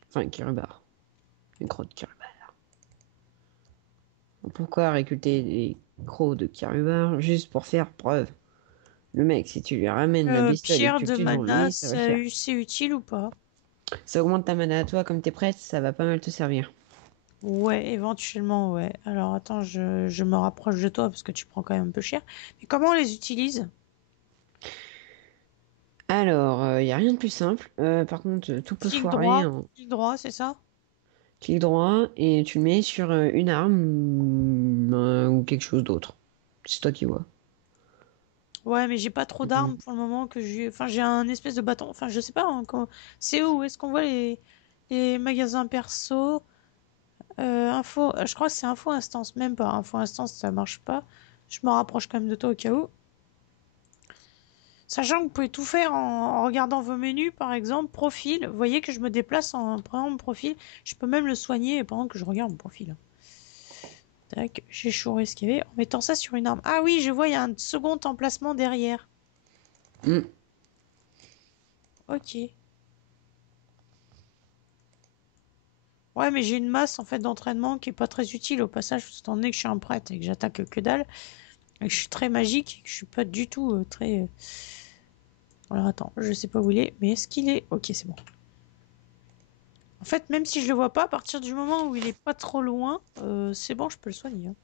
Enfin, curubars. Les crocs de curubars. Pourquoi récolter des crocs de curubars? Juste pour faire preuve. Le mec, si tu lui ramènes la bestiole et que Pierre tu le de tues devant mana, lui, ça va le faire. c'est utile ou pas? Ça augmente ta mana à toi, comme t'es prête, ça va pas mal te servir. Ouais, éventuellement, ouais. Alors attends, je me rapproche de toi parce que tu prends quand même un peu cher. Mais comment on les utilise? Alors, il n'y a rien de plus simple. Par contre, tout peut foirer. Hein. Clic droit, c'est ça? Clic droit et tu le mets sur une arme ou quelque chose d'autre. C'est toi qui vois. Ouais, mais j'ai pas trop d'armes Mhm. pour le moment que j'ai. Enfin, j'ai un espèce de bâton. Enfin, je sais pas. Hein, c'est où? Est-ce qu'on voit les magasins perso? Info. Je crois que c'est info instance. Même pas. Info instance, ça marche pas. Je me rapproche quand même de toi au cas où. Sachant que vous pouvez tout faire en regardant vos menus, par exemple, profil. Vous voyez que je me déplace en prenant mon profil. Je peux même le soigner pendant que je regarde mon profil. Tac, j'ai chouré ce qu'il y avait en mettant ça sur une arme. Ah oui, je vois, il y a un second emplacement derrière. Hmm. Ok. Ouais, mais j'ai une masse en fait d'entraînement qui est pas très utile au passage, étant donné que je suis un prêtre et que j'attaque que dalle, et que je suis très magique, et que je suis pas du tout très. Alors attends, je sais pas où il est, mais est-ce qu'il est. Ok, c'est bon. En fait, même si je le vois pas, à partir du moment où il est pas trop loin, c'est bon, je peux le soigner. Hein.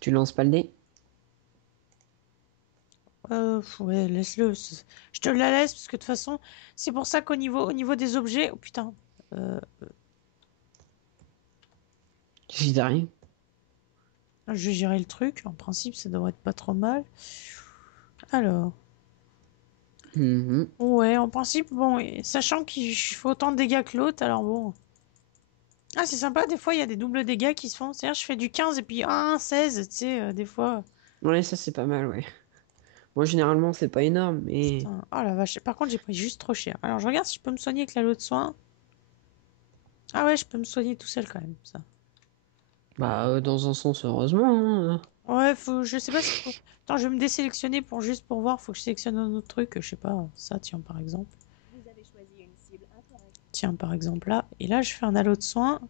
Tu lances pas le dé? Ouais, laisse-le. Je te la laisse parce que de toute façon, c'est pour ça au niveau des objets. Oh putain. Euh, J'y dis rien. je vais gérer le truc. En principe, ça devrait être pas trop mal. Alors. Mhm. Ouais, en principe, bon, et sachant qu'il fait autant de dégâts que l'autre, alors bon. Ah, c'est sympa, des fois, il y a des doubles dégâts qui se font. C'est-à-dire, je fais du 15 et puis 1, 16, tu sais, des fois. Ouais, ça c'est pas mal, ouais. Moi, généralement, c'est pas énorme, mais... Putain. Oh la vache. Par contre, j'ai pris juste trop cher. Alors, je regarde si je peux me soigner avec la lot de soins. Ah ouais, je peux me soigner tout seul quand même, ça. Bah, dans un sens, heureusement, hein. Ouais, je sais pas ce qu'il faut. Attends, je vais me désélectionner pour juste pour voir. Faut que je sélectionne un autre truc. Je sais pas, ça, tiens, par exemple. Tiens, par exemple, là. Et là, je fais un halo de soins.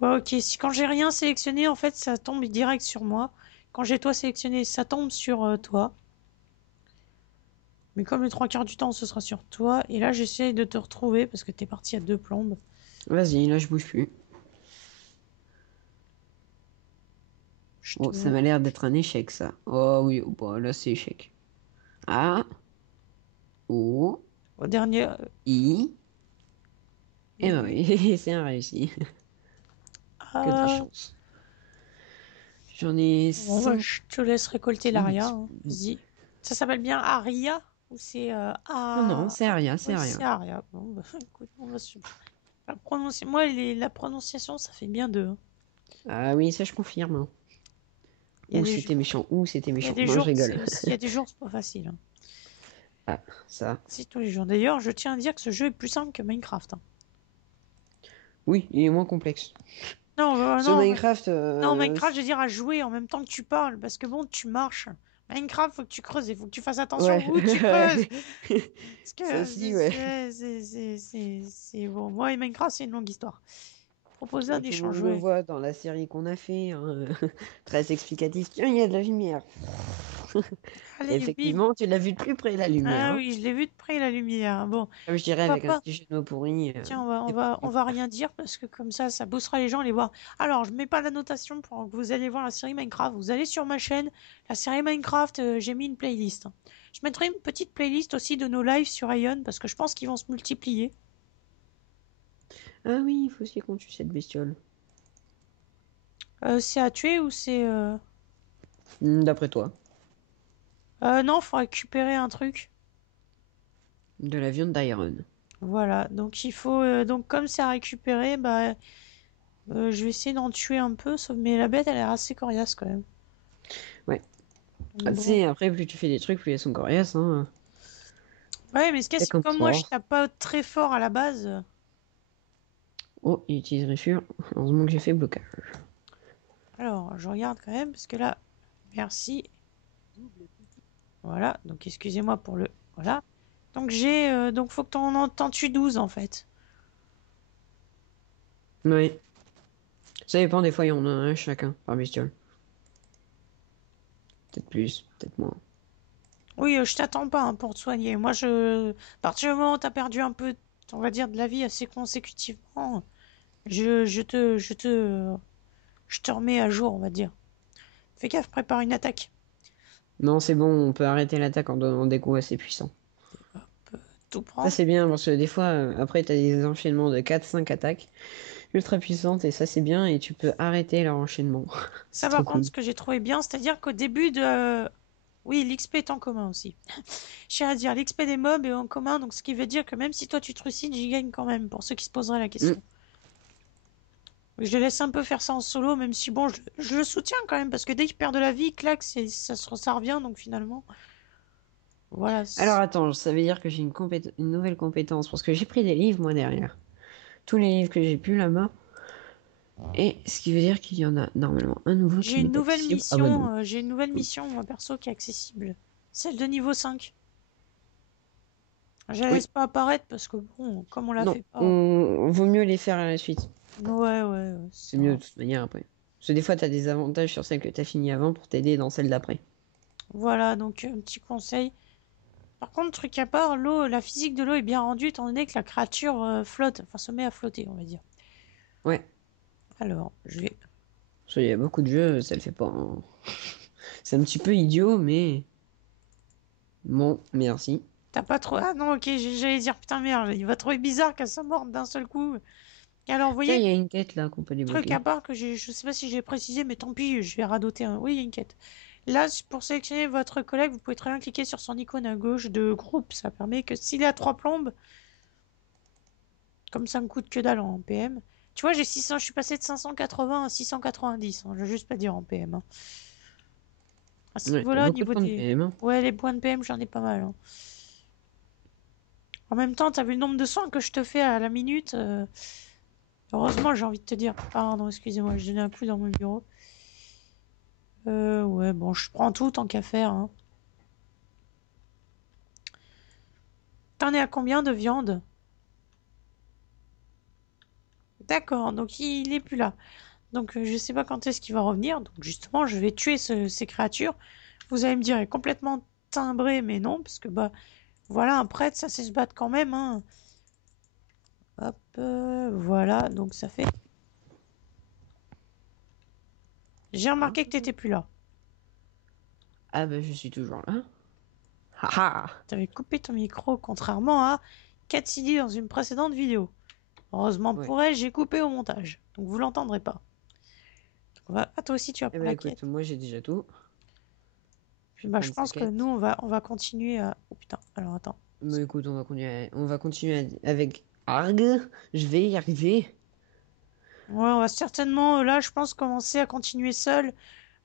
Ouais, ok. Si quand j'ai rien sélectionné, en fait, ça tombe direct sur moi. Quand j'ai toi sélectionné, ça tombe sur toi. Mais comme les trois quarts du temps, ce sera sur toi. Et là, j'essaye de te retrouver parce que t'es parti à deux plombes. Vas-y, là, je bouge plus. Je te Oh, ça m'a l'air d'être un échec, ça. Oh oui, oh, bah, là, c'est échec. Ah, oh, au dernier. i. Eh ben oui, c'est un réussi. Que de la Ah, chance. J'en ai bon, bah, 5. je te laisse récolter l'aria. Hein. Vas-y. Ça s'appelle bien Aria ou c'est Non, non, c'est rien, c'est Oui, c'est rien. Aria. Bon, bah, écoute, on va suivre. Moi, la prononciation, ça fait bien deux. Hein. Ah oui, ça, je confirme, hein. Il y a Ouh, des c'était jours, méchant. Ouh, c'était il y a méchant. des Non, je jours, rigole. il y a des jours, c'est pas facile. Hein. Ah, ça. C'est tous les jours. D'ailleurs, je tiens à dire que ce jeu est plus simple que Minecraft. Hein. Oui, il est moins complexe. Non, Ce non, Minecraft, non, Minecraft, je veux dire à jouer en même temps que tu parles, parce que bon, tu marches. Minecraft, faut que tu creuses, il faut que tu fasses attention où tu creuses. ouais. Parce Ça que aussi, ouais. c'est bon. Moi et Minecraft, c'est une longue histoire. Proposer un Tout le échange, monde le ouais. voit dans la série qu'on a fait, hein. Très explicatif. Tiens, il y a de la lumière. Allez, bim. Effectivement, tu l'as vu de plus près, la lumière, Ah hein. oui, je l'ai vu de près, la lumière. Bon, Comme je dirais on va avec un pas. petit jeu de mots pourri. Tiens, C'est pas on va rien dire parce que comme ça boostera les gens à les voir. Alors, je mets pas d'annotation pour que vous allez voir la série Minecraft. Vous allez sur ma chaîne, la série Minecraft, j'ai mis une playlist. Je mettrai une petite playlist aussi de nos lives sur Ion parce que je pense qu'ils vont se multiplier. Ah oui, il faut aussi qu'on tue cette bestiole. C'est à tuer ou c'est... D'après toi. Non, faut récupérer un truc. De la viande d'Iron. Voilà, donc il faut... donc comme c'est à récupérer, bah... je vais essayer d'en tuer un peu, mais la bête, elle a l'air assez coriace quand même. Ouais. Ah, Donc tu bon. sais, après, plus tu fais des trucs, plus elles sont coriaces, hein. Ouais, mais ce qu'il y a, C'est c'est que comme comme moi, je pour. tape pas très fort à la base. Oh, il utilise Réfure. Heureusement que j'ai fait blocage. Alors, je regarde quand même, parce que là, merci. Voilà, donc excusez-moi pour le... Voilà. Donc donc faut que t'en tues 12 en fait. Oui. Ça dépend, des fois, il y en a un chacun par bestiole. Peut-être plus, peut-être moins. Oui, je t'attends pas hein, pour te soigner. Moi, à partir du moment où t'as perdu un peu, on va dire, de la vie assez consécutivement, je te remets à jour, on va dire. Fais gaffe, prépare une attaque. Non, c'est bon, on peut arrêter l'attaque en donnant des coups assez puissants. Hop, tout Ça, prendre. c'est bien, parce que des fois, après, t'as des enchaînements de 4-5 attaques ultra puissantes, et ça, c'est bien, et tu peux arrêter leur enchaînement. Ça, C'est trop par contre, cool. ce que j'ai trouvé bien, c'est-à-dire qu'au début de... Oui, l'XP est en commun aussi. Je tiens à dire, l'XP des mobs est en commun, donc ce qui veut dire que même si toi tu trucides, j'y gagne quand même, pour ceux qui se poseraient la Mm. question. Je le laisse un peu faire ça en solo, même si bon, je le soutiens quand même, parce que dès qu'il perd de la vie, clac, ça revient, donc finalement, voilà. Alors, attends, ça veut dire que j'ai une nouvelle compétence, parce que j'ai pris des livres, moi, derrière. Tous les livres que j'ai pu là-bas. Et ce qui veut dire qu'il y en a normalement un nouveau qui n'est pas accessible. Ah bah non. J'ai une nouvelle mission, moi, perso, qui est accessible. Celle de niveau 5. Je la laisse Oui, pas apparaître parce que, bon, comme on la non. fait pas. On vaut mieux les faire à la suite. Ouais, C'est mieux de ça. toute manière après. Parce que des fois, t'as des avantages sur celle que t'as fini avant pour t'aider dans celle d'après. Voilà, donc, un petit conseil. Par contre, truc à part, l'eau, la physique de l'eau est bien rendue étant donné que la créature flotte, enfin se met à flotter, on va dire. Ouais. Alors, je vais. Parce qu'il y a beaucoup de jeux, ça le fait pas, hein. C'est un petit peu idiot, mais bon, merci. T'as pas trop. Ah non, ok, j'allais dire putain merde, il va trouver bizarre qu'elle se morde d'un seul coup. Alors, vous Tiens, il voyez, y a une quête là qu'on peut truc à débloquer. part que je sais pas si j'ai précisé, mais tant pis, je vais radoter un. Oui, il y a une quête. Là, pour sélectionner votre collègue, vous pouvez très bien cliquer sur son icône à gauche de groupe. Ça permet que s'il est à 3 plombes, comme ça me coûte que dalle en PM. Tu vois, j'ai 600, je suis passé de 580 à 690, hein, je vais juste pas dire en PM, hein. À ce Ouais, t'as niveau-là, au beaucoup de niveau points de des. PM, hein. Ouais, les points de PM, j'en ai pas mal, hein. En même temps, t'as vu le nombre de soins que je te fais à la minute. Heureusement, j'ai envie de te dire. Pardon, excusez-moi, je donnais un coup dans mon bureau. Ouais, bon, je prends tout tant qu'à faire, hein. T'en es à combien de viande? D'accord, donc il est plus là. Donc je sais pas quand est-ce qu'il va revenir. Donc justement, je vais tuer ces créatures. Vous allez me dire, il est complètement timbré, mais non, parce que bah voilà, un prêtre, ça sait se battre quand même, hein. Hop, voilà, donc ça fait. J'ai remarqué que t'étais plus là. Ah bah je suis toujours là. Haha. T'avais coupé ton micro, contrairement à Katsidi dans une précédente vidéo. Heureusement Ouais. pour elle, j'ai coupé au montage, donc vous l'entendrez pas. Ah, toi aussi, tu vas Eh pour bah la quête. écoute, moi j'ai déjà tout. Puis bah, je Prendre sa pense que nous, quête. on va continuer à. Oh putain, alors attends. Bah écoute, on va continuer avec Arg. Je vais y arriver. Ouais, on va certainement, là, je pense, commencer à continuer seul.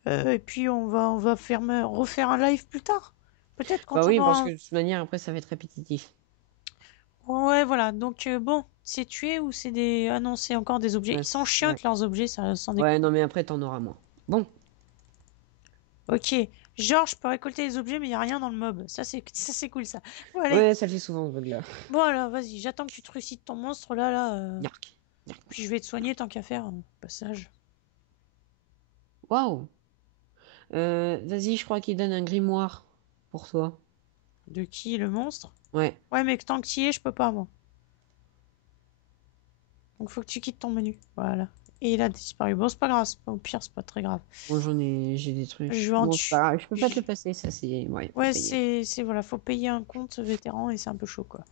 Et puis, on va refaire un live plus tard. Peut-être Bah quand on oui, aura parce un. que de toute manière, après ça va être répétitif. Ouais, voilà. Donc, bon, c'est tué ou c'est des. Ah non, c'est encore des objets. Ouais, Ils sont chiants ouais. que leurs objets, ça, sans Ouais, non déconner. mais après t'en auras moins. Bon. Ok. Genre, je peux récolter les objets, mais il n'y a rien dans le mob. Ça, c'est cool, ça. Bon, allez. Ouais, ça le fait souvent ce bug là. Bon, alors, vas-y. J'attends que tu trucides ton monstre, là. Yark. Yark. Puis, je vais te soigner tant qu'à faire, au passage. Waouh. Vas-y, je crois qu'il donne un grimoire pour toi. De qui, le monstre? Ouais. Ouais, mais tant que tu y es, je peux pas, moi. Donc faut que tu quittes ton menu. Voilà. Et il a disparu. Bon, c'est pas grave. Au pire, c'est pas très grave. Bon, j'ai des Je trucs. vais en Bon, c'est tuer. pas grave, je peux pas te le passer, ça c'est. Ouais, faut Ouais, payer. voilà, faut payer un compte vétéran et c'est un peu chaud, quoi.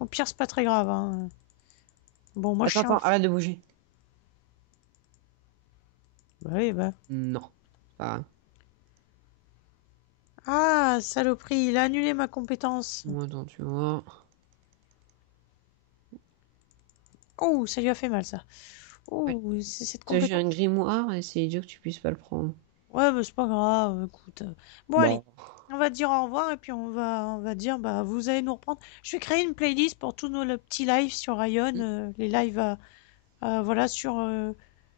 Au pire, c'est pas très grave, hein. Bon, moi, je Attends, suis un. attends, arrête de bouger. Bah oui, bah. Non. Pas. Ah, saloperie, il a annulé ma compétence. Bon, attends, tu vois. Oh, ça lui a fait mal, ça. Ouais. Oh, c'est cette Parce que j'ai compétence. un grimoire et c'est idiot que tu puisses pas le prendre. Ouais, bah, c'est pas grave, écoute. Bon, allez. Bon. On va dire au revoir et puis on va dire, bah, vous allez nous reprendre. Je vais créer une playlist pour tous nos petits lives sur Ion, les lives voilà, sur.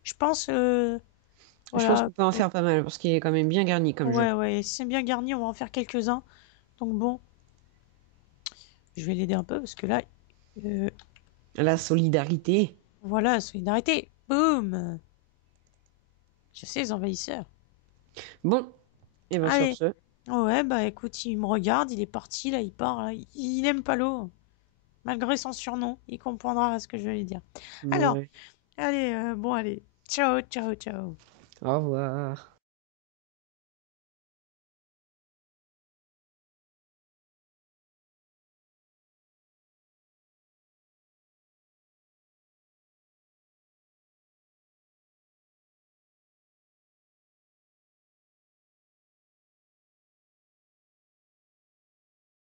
Je pense. Je pense Voilà. qu'on peut en faire pas mal parce qu'il est quand même bien garni comme jeu. Ouais, c'est bien garni, on va en faire quelques-uns. Donc bon, je vais l'aider un peu parce que là. euh, La solidarité. voilà, solidarité. Boum! Je sais, les envahisseurs. Bon, et ben sur Allez. ce. Ouais, bah écoute, il me regarde, il est parti, là, il part, là. Il aime pas l'eau. Malgré son surnom, il comprendra ce que je vais lui dire. Alors, Ouais. allez, bon, allez. Ciao, ciao, ciao. Au revoir.